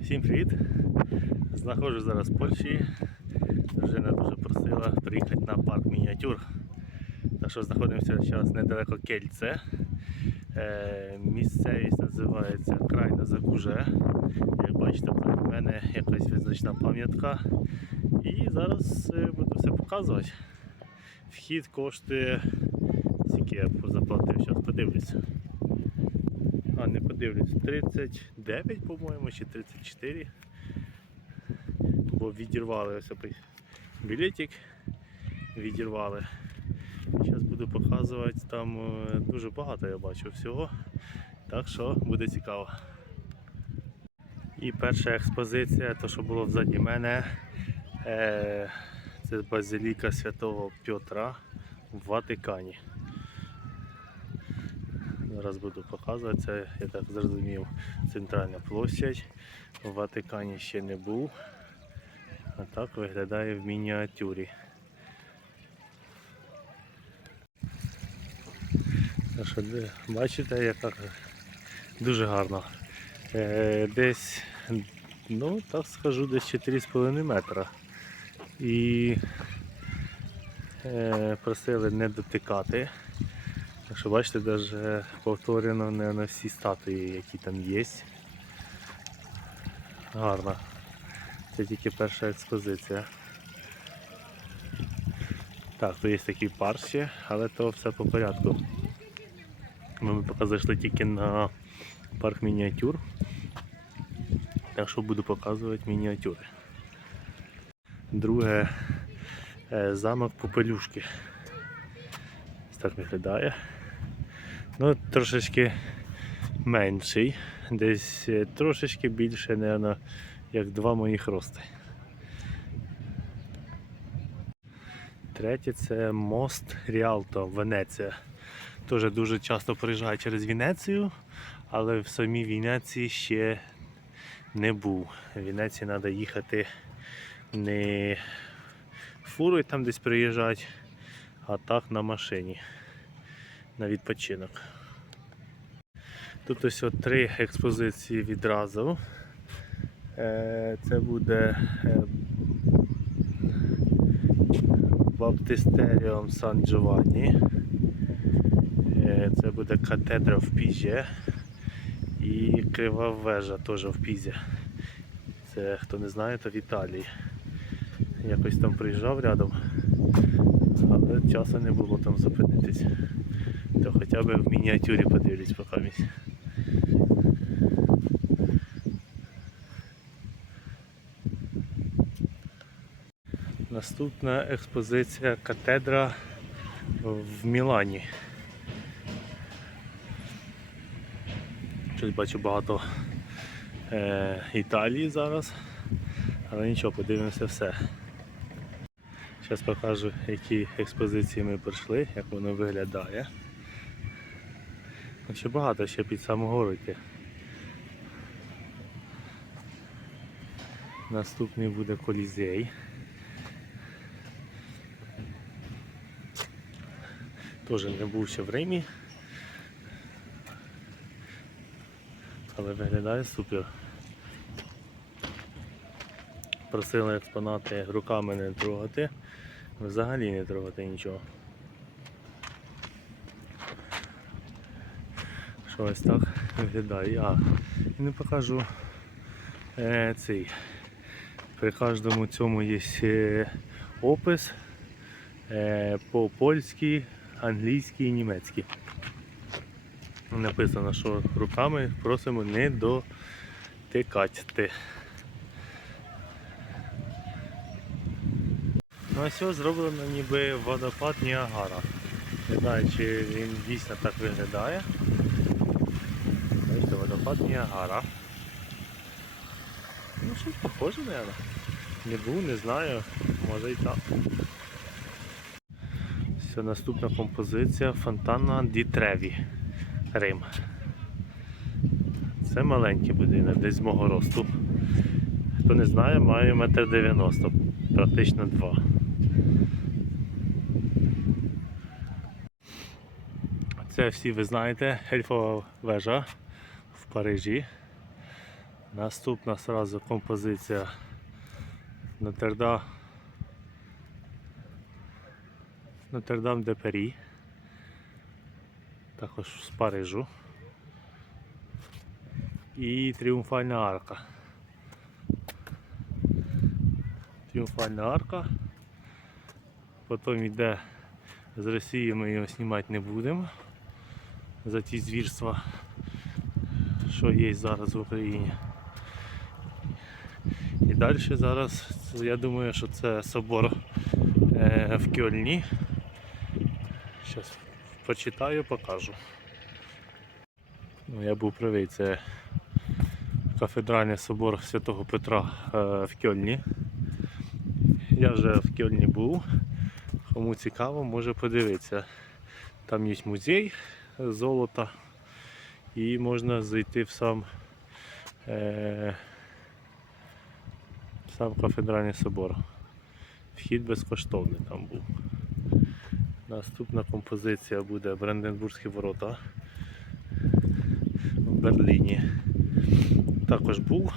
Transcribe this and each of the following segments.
Всім привіт! Знаходжусь зараз в Польщі. Дружина дуже просила приїхати на парк мініатюр. Так що знаходимося зараз недалеко Кельце. Е, місцевість називається Крайна Закуже. Як бачите, позаду мене якась визначна пам'ятка. І зараз е, буду все показувати. Вхід коштує, скільки я заплатив, зараз подивлюся. А, не подивлюсь, 39, по-моєму, чи 34. Бо відірвали ось білетик, відірвали. Зараз буду показувати, там е, дуже багато я бачу всього. Так що буде цікаво. І перша експозиція, то що було взаді мене, е, це базиліка Святого Петра в Ватикані. Зараз буду показувати. Це, я так зрозумів, центральна площадь. В Ватикані ще не був. А так виглядає в мініатюрі. Бачите, яка дуже гарно. Е, десь, ну так скажу, десь 4,5 метра. І е, просили не дотикати. Так що бачите, навіть повторено не на всі статуї, які там є. Гарно. Це тільки перша експозиція. Так, то є такий пар ще, але то все по порядку. Ми поки зайшли тільки на парк мініатюр. Так що буду показувати мініатюри. Друге е, замок Попелюшки. Ось так виглядає. Ну, трошечки менший, десь е, трошечки більше, напевно, як два моїх рости. Третє це мост Ріалто, Венеція. Теж дуже часто проїжджаю через Венецію, але в самій Венеції ще не був. В Венеції треба їхати не фурою там десь приїжджати, а так на машині на відпочинок. Тут ось от три експозиції відразу. Е, Це буде е, Баптистеріум Сан Джованні. Е, Це буде катедра в Піжі і Крива вежа теж в Пізі. Це хто не знає, то в Італії. Якось там приїжджав рядом, але часу не було там зупинитись. То хоча б в мініатюрі подивлюсь поки. Наступна експозиція катедра в Мілані. Щось бачу багато е, Італії зараз, але нічого, подивимося все. Зараз покажу, які експозиції ми пройшли, як воно виглядає. Ще багато ще під самогору йти. Наступний буде колізей. Теж не був ще в Римі. Але виглядає супер. Просили експонати руками не трогати, взагалі не трогати нічого. Що ось так виглядає. А, і не покажу е, цей. При кожному цьому є е, опис е, по польськи, англійській і німецькій. Написано, що руками просимо не дотикати. Ну а все зроблено ніби водопад Ніагара. Не знаю, чи він дійсно так виглядає. Водопад Ніагара. Ну щось похоже, мабуть. Не був, не знаю, може і так. Все, наступна композиція Фонтана Ді Треві. Рим. Це маленький будинок, десь з мого росту. Хто не знає, маю метр дев'яносто, практично два. Це всі ви знаєте, Ельфова вежа Парижі. Наступна сразу композиція Нотерда. Нотердам де Пері. Також з Парижу. І Тріумфальна арка. Тріумфальна арка. Потім йде з Росії ми його знімати не будемо. За ті звірства, що є зараз в Україні. І далі зараз, я думаю, що це собор е, в Кьольні. Зараз почитаю, покажу. Ну, я був правий, це кафедральний собор Святого Петра е, в Кьольні. Я вже в Кьольні був. Кому цікаво, може подивитися. Там є музей золота і можна зайти в сам, е, сам кафедральний собор. Вхід безкоштовний там був. Наступна композиція буде Бранденбурзькі ворота в Берліні. Також був.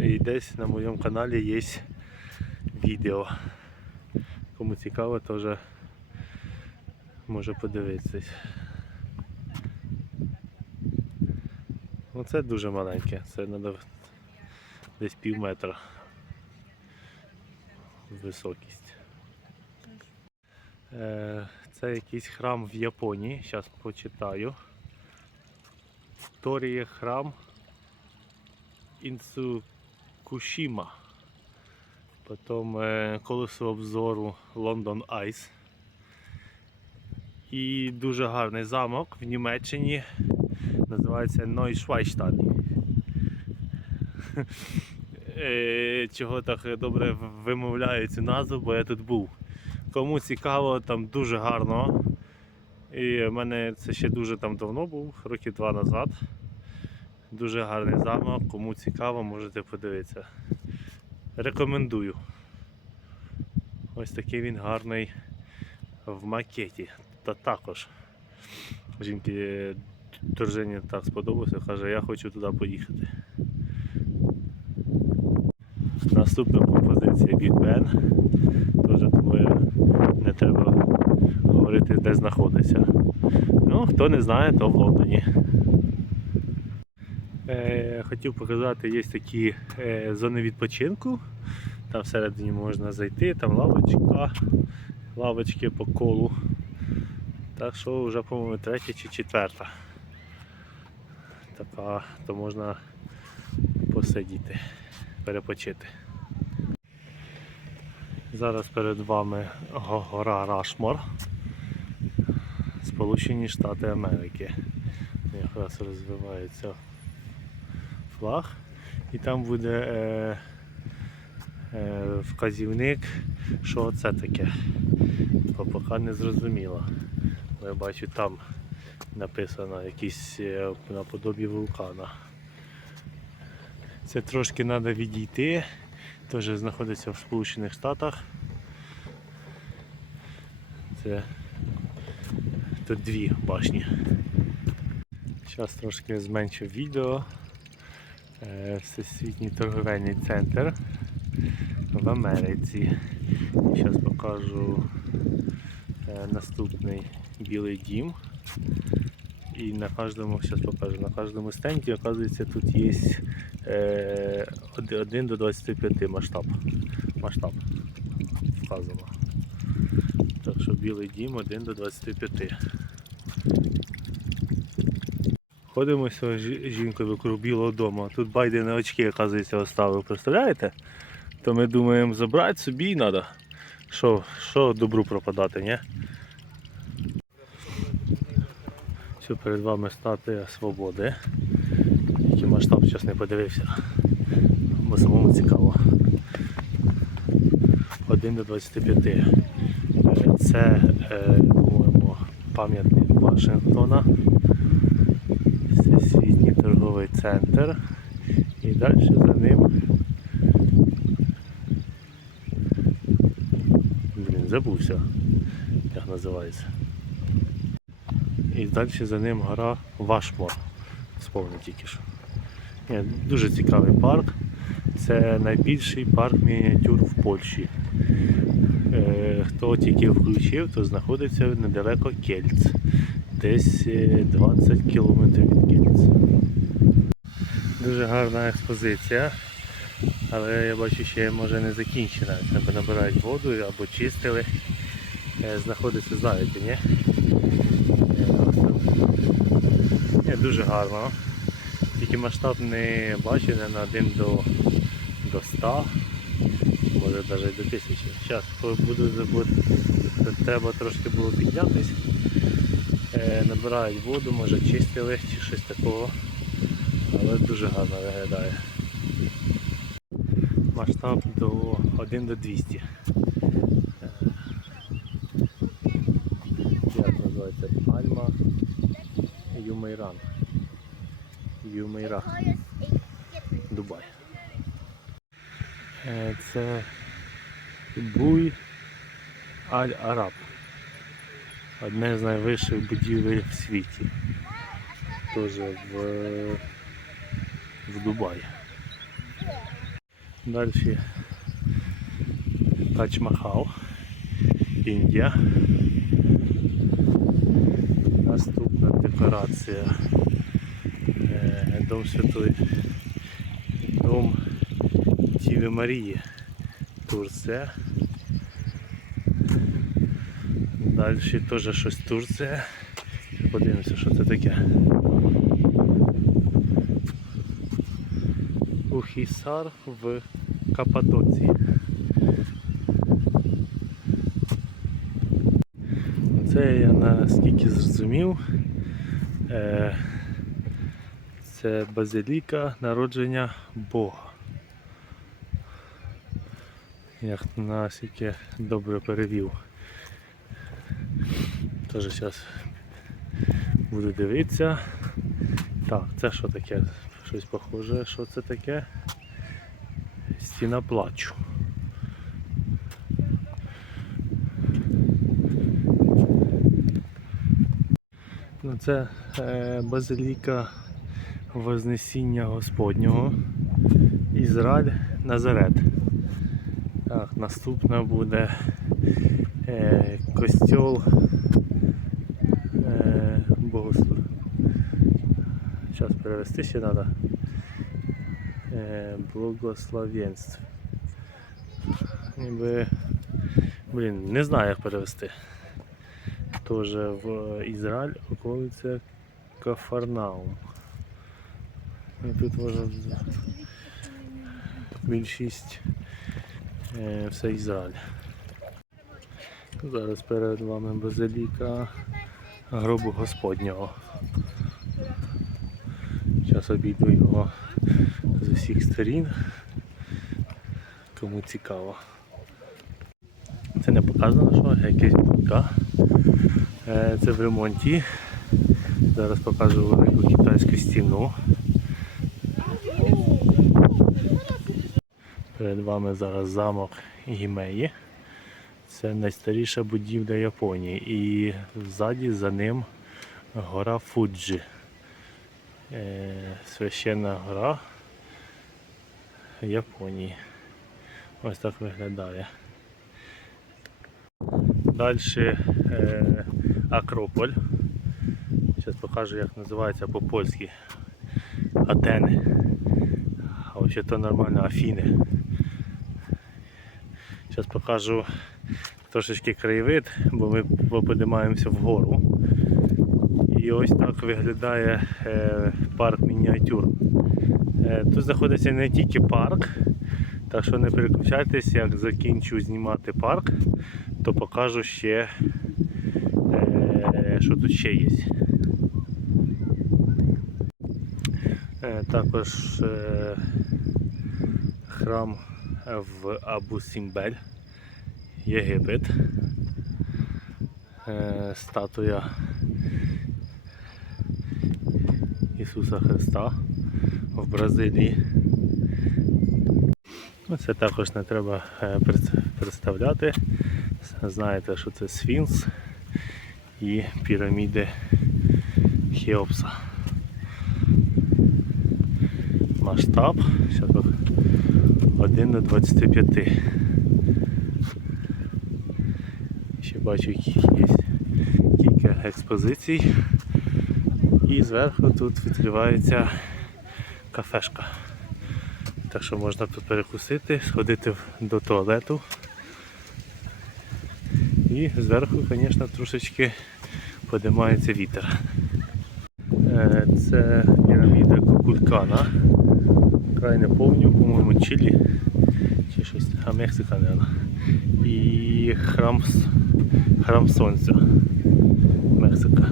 І десь на моєму каналі є відео. Кому цікаво, теж може подивитися. Ну це дуже маленьке, це треба десь пів метра високість. Е, Це якийсь храм в Японії, зараз почитаю. Торіє храм Інцукушіма. Потім е, колесо обзору Лондон Айс. І дуже гарний замок в Німеччині. Називається Нойшвайштад. Е, Чого так добре вимовляю цю назву, бо я тут був. Кому цікаво, там дуже гарно. І в мене це ще дуже там давно був, років два назад. Дуже гарний замок, кому цікаво, можете подивитися. Рекомендую. Ось такий він гарний в макеті. Та також жінки дружині так сподобався, каже, я хочу туди поїхати. Наступна композиція Big Ben. Теж думаю, не треба говорити, де знаходиться. Ну, хто не знає, то в Лондоні. Е, хотів показати, є такі е, зони відпочинку. Там всередині можна зайти, там лавочка, лавочки по колу. Так що вже, по-моєму, третя чи четверта. Така, то можна посидіти, перепочити. Зараз перед вами гора Рашмор, Сполучені Штати Америки. Якраз розвивається флаг. І там буде е, е, вказівник, що це таке. Поки не зрозуміло. Я бачу там написано якийсь е, наподобі вулкана. Це трошки треба відійти. Теж знаходиться в Сполучених Штатах. Це тут дві башні. Зараз трошки зменшив відео. Е, Всесвітній торговельний центр в Америці. Зараз покажу е, наступний білий дім. І на кожному, зараз покажу, на кожному стенді, оказується, тут є е, 1 до 25 масштаб. Масштаб вказано. Так що білий дім 1 до 25. Ходимо сьогодні жінкою вокруг білого дому. Тут Байден очки, оказується, оставив. Представляєте? То ми думаємо забрати собі і треба. Що, що добру пропадати, ні? Все перед вами статуя свободи. Який масштаб зараз не подивився. Бо самому цікаво. 1 до 25. Е, Це, е, по-моєму, пам'ятник Вашингтона. Всесвітній торговий центр. І далі за ним. Блін, забувся, як називається. І далі за ним гора Вашмор. Сповнив тільки що. Дуже цікавий парк. Це найбільший парк мініатюр в Польщі. Е, Хто тільки включив, то знаходиться недалеко Кельц. Десь е, 20 кілометрів від Кельц. Дуже гарна експозиція, але я бачу, ще може не закінчена. Треба набирають воду або чистили. Е, Знаходиться, знаєте, ні? Е, ось там. Ні, дуже гарно. Тільки масштаб не не на 1 до, до 100, може навіть до 1000. Зараз буду забути, треба трошки було піднятись. Е, набирають воду, може чистили чи щось такого. Але дуже гарно виглядає. Масштаб до 1 до 200. Е, Як називається? Пальма Юмейран. Юмейра. Дубай. Е, Це Буй Аль-Араб. Одне з найвищих будівель в світі. Теж в, в Дубаї. Далі Тадж Махал, Індія. Наступна декорація. Е, Дом Святої. Дом Діви Марії. Турція. Далі теж щось Турція. Подивимося, що це таке. Ухісар в Каппадоції. Це я наскільки зрозумів. Е, це базиліка народження Бога. Як наскільки добре перевів. Теж зараз буду дивитися. Так, це що таке? Щось похоже, що це таке? Стіна плачу. Це е, базиліка Вознесіння Господнього. Ізраїль Назарет. Так, наступна буде е, костьол е, Богослов. Зараз перевести ще треба. Е, благословенств. Ніби, блін, не знаю як перевести. Тоже в Ізраїль околиця Кафарнаум. І тут може більшість е, все Ізраїль. Зараз перед вами базиліка гробу Господнього. Зараз обійду його з усіх сторін. Кому цікаво. Це не показано, що якась будка. Е, Це в ремонті. Зараз покажу велику китайську стіну. Перед вами зараз замок Гімеї. Це найстаріша будівля Японії. І ззаді за ним гора Фуджі. Е, Священна гора Японії. Ось так виглядає. Далі е, Акрополь. Зараз покажу як називається по-польськи. Атени. А взагалі то нормально Афіни. Зараз покажу трошечки краєвид, бо ми подимаємося вгору. І ось так виглядає е, парк мініатюр. Е, тут знаходиться не тільки парк, так що не переключайтесь, як закінчу знімати парк, то покажу ще, е, що тут ще є. Е, також е, храм в Абу Сімбель, Єгипет. Статуя Ісуса Христа в Бразилії. Це також не треба представляти. Знаєте, що це Сфінкс і піраміди Хеопса. масштаб. Зараз 1 до 25. Ще бачу, є кілька експозицій. І зверху тут відкривається кафешка. Так що можна тут перекусити, сходити до туалету. І зверху, звісно, трошечки подимається вітер. Е, Це піраміда Кукулькана. Край не повню, по-моєму, Чилі чи щось, а Мексика, мабуть. І храм, храм Сонця. Мексика.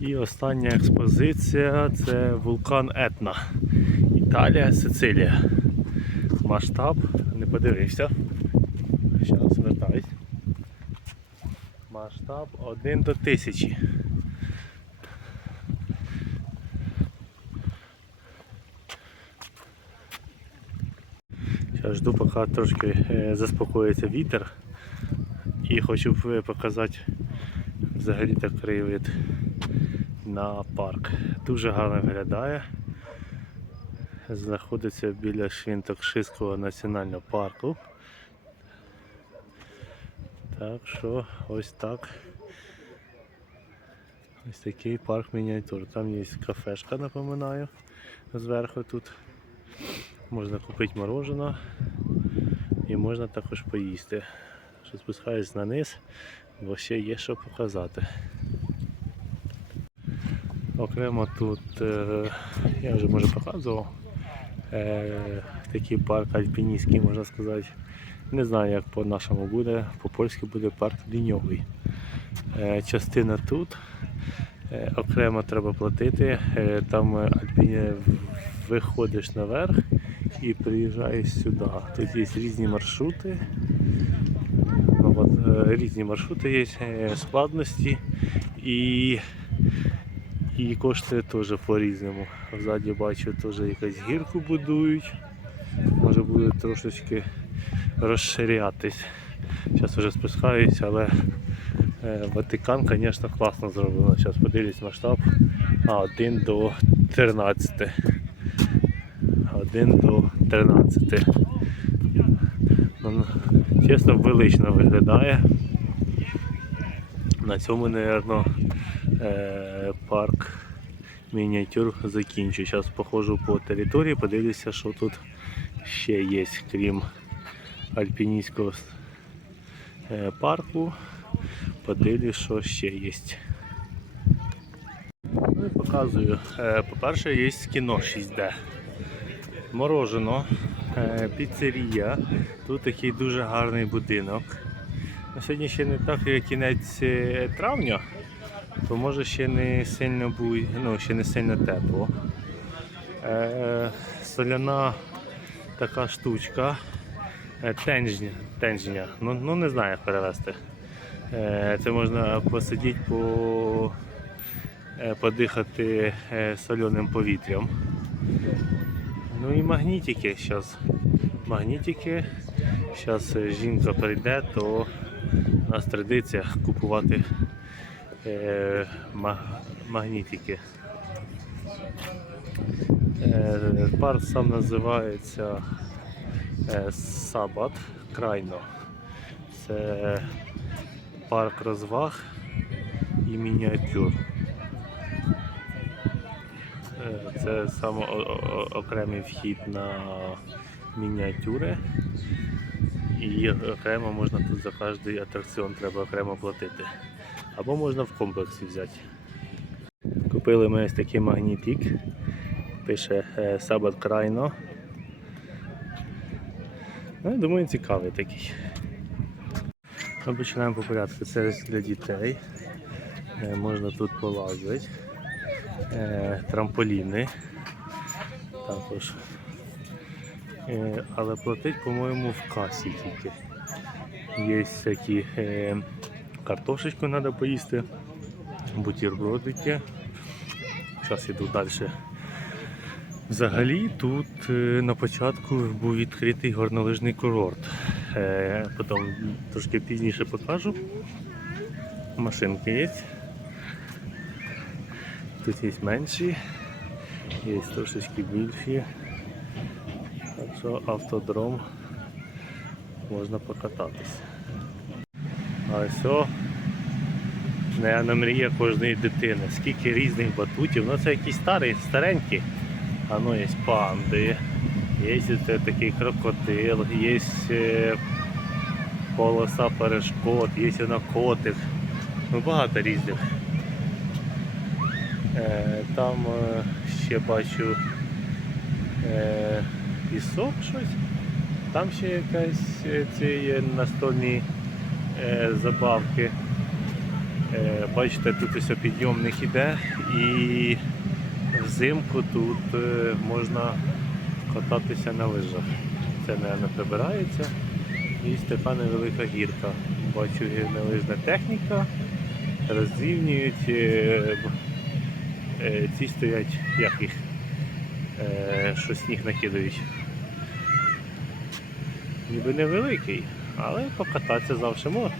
І остання експозиція це вулкан Етна. Італія, Сицилія. Масштаб, не подивився. Зараз вертаюсь. Масштаб 1 до 1000. Зараз жду, поки трошки е, заспокоїться вітер. І хочу показати взагалі так краєвид на парк. Дуже гарно виглядає. Знаходиться біля Швінтокшиського національного парку. Так що ось так. Ось такий парк мініатюр. Там є кафешка, напоминаю, зверху тут. Можна купити мороженое і можна також поїсти. Що спускаюсь на низ, бо ще є що показати. Окремо тут, е, я вже може показував, е, такий парк альпіністський, можна сказати. Не знаю, як по-нашому буде, по-польськи буде парк ліньовий. Е, частина тут, е, окремо треба платити. Е, там альпіні виходиш наверх і приїжджаєш сюди. Тут є різні маршрути. Ну, от, різні маршрути є, складності і, і коштує теж по-різному. Ззаді бачу, теж якусь гірку будують. Може буде трошечки розширятись. Зараз вже спускаюсь, але е, Ватикан, звісно, класно зроблено. Зараз подивлюсь масштаб. А, 1 до 13. 1 до 13. Ну, чесно, велично виглядає. На цьому, мабуть, парк мініатюр закінчу. Зараз походжу по території, подивлюся, що тут ще є, крім альпіністського е, парку. Подивлюсь, що ще є. Ну і показую. Е, По-перше, є кіно 6D. Морожено, е, піцерія. Тут такий дуже гарний будинок. На сьогодні ще не так, як кінець травня, то може ще не сильно буде, ну, ще не сильно тепло. Соляна така штучка. Е, Тенжня, тенжня. Ну, ну не знаю як перевести. Е, Це можна посидіти, по, е, подихати соленим повітрям. Ну і магнітики зараз. Магнітики. Зараз жінка прийде, то у нас традиція купувати е, ма- магнітики. Парк сам називається Сабат Крайно. Це парк розваг і мініатюр. Е, Це саме окремий вхід на мініатюри. І окремо можна тут за кожний атракціон треба окремо платити. Або можна в комплексі взяти. Купили ми ось такий магнітик. Пише е, Сабат Крайно. Ну, думаю, цікавий такий. Ми починаємо по порядку. Це для дітей. Е, Можна тут полазити. Е, Трамполіни. Також. Е, Але платить, по-моєму, в касі тільки. Є всякі картошечку треба поїсти, бутербродики. Зараз іду далі. Взагалі тут е, на початку був відкритий горнолижний курорт. Е, Потім трошки пізніше покажу. Машинки є. Тут є менші Є трошечки більші. Так що автодром можна покататись. А ось, наверное, мрія кожної дитини. Скільки різних батутів. Ну це якісь старі, старенькі. А ну є є це такий крокодил, є е, полоса перешкод, є котик. Ну багато різних. Е, Там е, ще бачу пісок щось. Там ще якась ці настольні забавки. Бачите, тут ось підйомник іде і взимку тут е, можна кататися на лижах. Це, мабуть, прибирається. І така невелика гірка. Бачу гірнолижна техніка. Розрівнюють. е, е, Ці стоять, як їх, що сніг накидають. Ніби невеликий, але покататися завжди можна.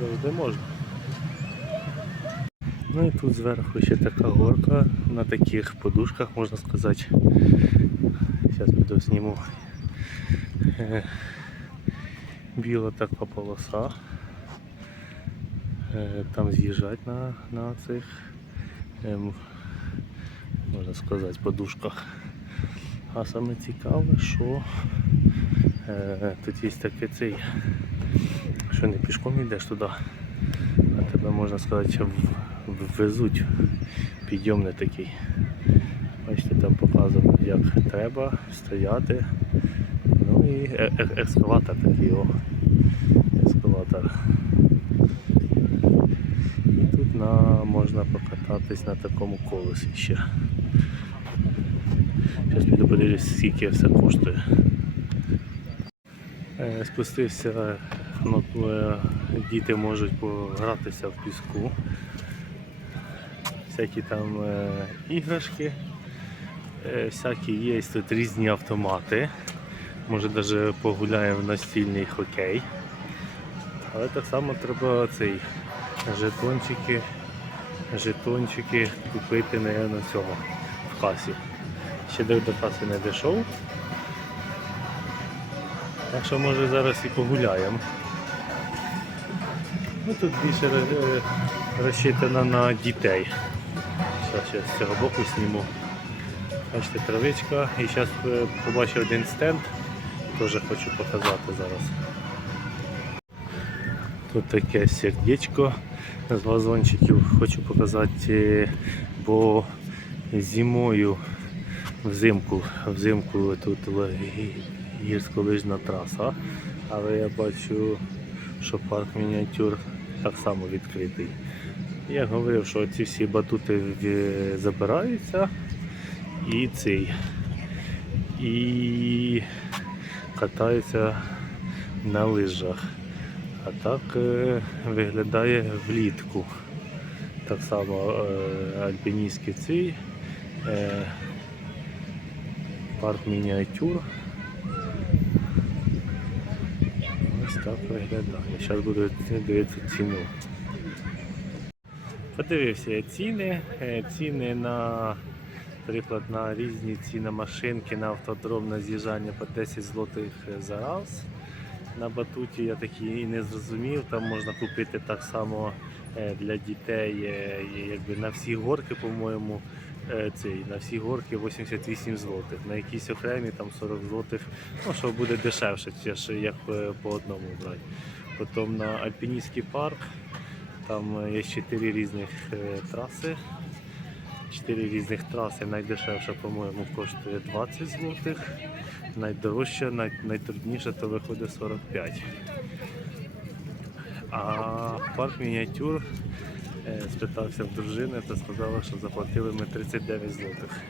Завжди можна. Ну і тут зверху ще така горка на таких подушках, можна сказати. Зараз піду зніму. Е, Біла така полоса. Е, Там з'їжджать на, на цих, ем, можна сказати, подушках. А саме цікаве, що е, тут є такий цей, що не пішком йдеш туди, а тебе можна сказати, в- ввезуть підйомний такий. Бачите, там показано, як треба стояти. Ну і е- е- екскаватор такий о. Екскаватор. І тут на, можна покататись на такому колесі ще. Зараз піду подивлюсь, скільки все коштує. Е, Спустився, ну, е, діти можуть погратися в піску. Всякі там е, іграшки, е, всякі є тут різні автомати. Може навіть погуляємо в настільний хокей. Але так само треба цей жетончики, жетончики купити наверно, в цьому в касі. Ще до до каси не дійшов. Так що може зараз і погуляємо. Ну, тут більше е, розчитано на дітей. Зараз з цього боку зніму. Бачите, травичка. І зараз побачив один стенд, теж хочу показати зараз. Тут таке сердечко з вазончиків. Хочу показати, бо зимою взимку, взимку тут гірськолижна траса, але я бачу, що парк мініатюр так само відкритий. Я говорив, що ці всі батути забираються і цей. І катаються на лижах. А так е, виглядає влітку. Так само е, альпіністський цей е, парк мініатюр. Ось так виглядає. Зараз буду дивитися ціну. Подивився ціни. Е, Ціни на, наприклад, на різні ці на машинки, на автодром, на з'їжджання по 10 злотих за раз. На батуті я такий і не зрозумів. Там можна купити так само е, для дітей е, якби на всі горки, по-моєму, е, цей, на всі горки 88 злотих. На якісь окремі там 40 злотих, ну що буде дешевше, як е, по одному брати. Потім на Альпіністський парк, там е, є 4 різних е, траси. 4 різних траси. Найдешевша, по-моєму, коштує 20 злотих. Найдорожча, най, найтрудніша то виходить 45. А парк мініатюр е, спитався в дружини та сказала, що заплатили ми 39 злотих.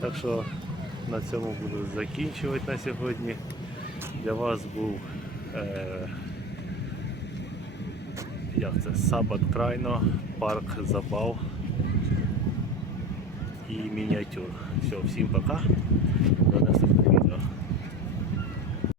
Так що на цьому буду закінчувати на сьогодні. Для вас був як це, Сабат Крайно, парк забав і мініатюр. Все, всім пока. До наступного.